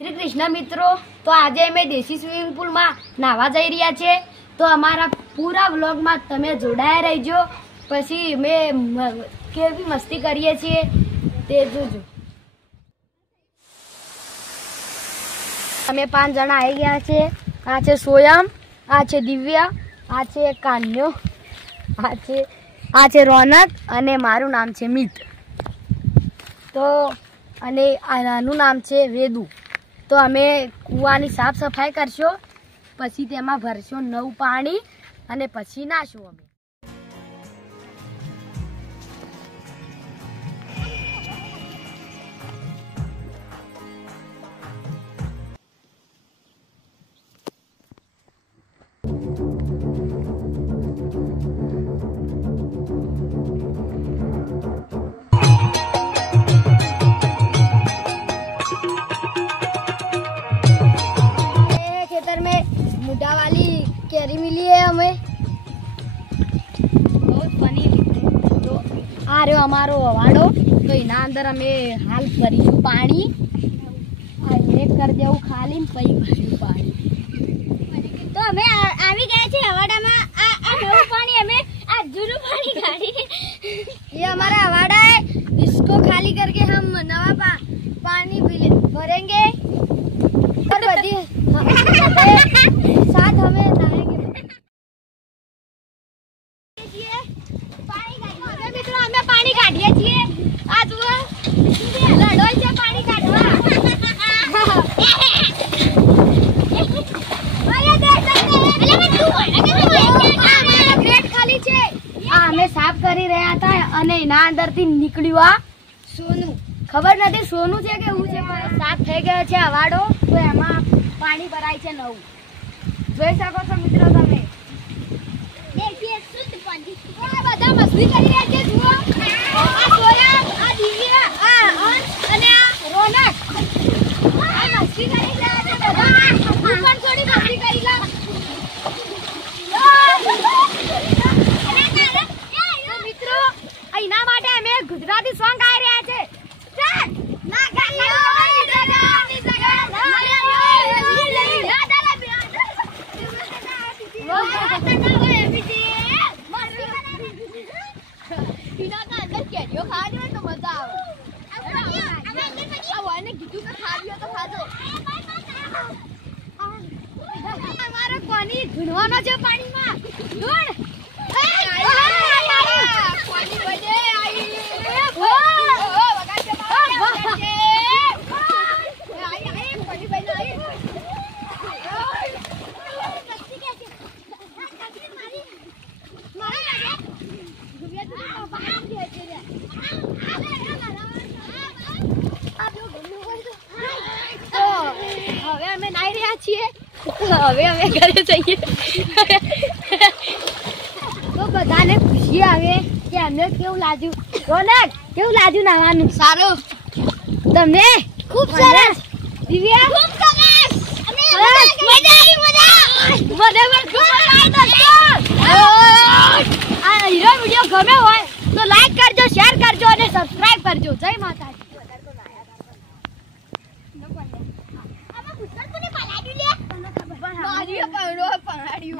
श्री कृष्ण मित्रों, तो आज अमे देशी स्विमिंग पूल में नावा जई रह्या छे। तो अमारा पूरा व्लॉग में तमे जोड़ाया रहीजो। पछी मे केवी मस्ती करीए छीए ते जोजो। अमे 5 जना आई गया छे। आ छे सोयम, आ छे दिव्या, आ छे कान्यो, आ छे रौनक अने मारू नाम छे मित। तो अने आनु नाम छे वेदू। तो अमे कुआनी साफ सफाई करशो, पछी तेमां भरशो नवुं पाणी अने पछी नाशो अमे। खेतर में मुड्डा वाली कैरी मिली है हमें, बहुत फनी तो आ रहे हमारो अवाड़ो। तो इना अंदर हमें हाल करीशू पानी एक कर देव खाली पई भर्યું पानी। तो हमें आवी गए छे अवाड़ा में। आ नवुं पानी हमें आ जूનું पानी काढी। ये हमारा अवाड़ा है, इसको खाली करके हम नवा पानी भरेंगे और बड़ी साथ हमें नहाएंगे। मित्रों हमें पानी काढ़िए छे। आज वो लड़ोय छे पानी काढ़वा। ग्रेट खाली छे। आ हमें साफ करी रह्या था अने एना अंदरथी નીકળ્યું आ सोनू। खबर नहीं सोनू छे के હું છે, પણ साफ થઈ ગયો છે અવાડો। તો એમાં पानी भराय छे नवुं। જોઈ શકો છો મિત્રો તમે। દેખીએ શુદ્ધ પાણી। આ બધા મસ્તી કરી રહ્યા છે જુઓ। આ સોયા, આ દિવ્યા, આ અંશ અને આ રોનક આ મસ્તી કરી રહ્યા છે બધા। હું પણ થોડી મસ્તી કરી લા। મિત્રો એના માટે અમે ગુજરાતી સોંગ ગાઈ રહ્યા છે। ના ગાયો ની જગા गुणवानो छे पानी में गुण पानी बजे आई ओ वगा छे आई पानी बजे आई मस्ती के छे मारी लागे गुबिया तो बाहर के छे रे आ जो गुल्लू હોય તો હવે અમે નાઈ રહ્યા છીએ। હવે અમે ઘરે જઈએ। તો બધાને ખુશી આવે કે અમને કેવું લાગ્યું। રોનક કેવું લાગ્યું નાવાનું? સારું। તમને ખૂબ સરસ। દિવ્યા ખૂબ સરસ। અમે મજા આવી મજા। મને પણ ખૂબ મજા આવી દોસ્તો। આ હીરો વિડિયો ગમે હોય તો લાઈક કરજો, શેર કરજો અને સબસ્ક્રાઇબ કરજો। જય માતાજી। Mario, Paulo, Mario.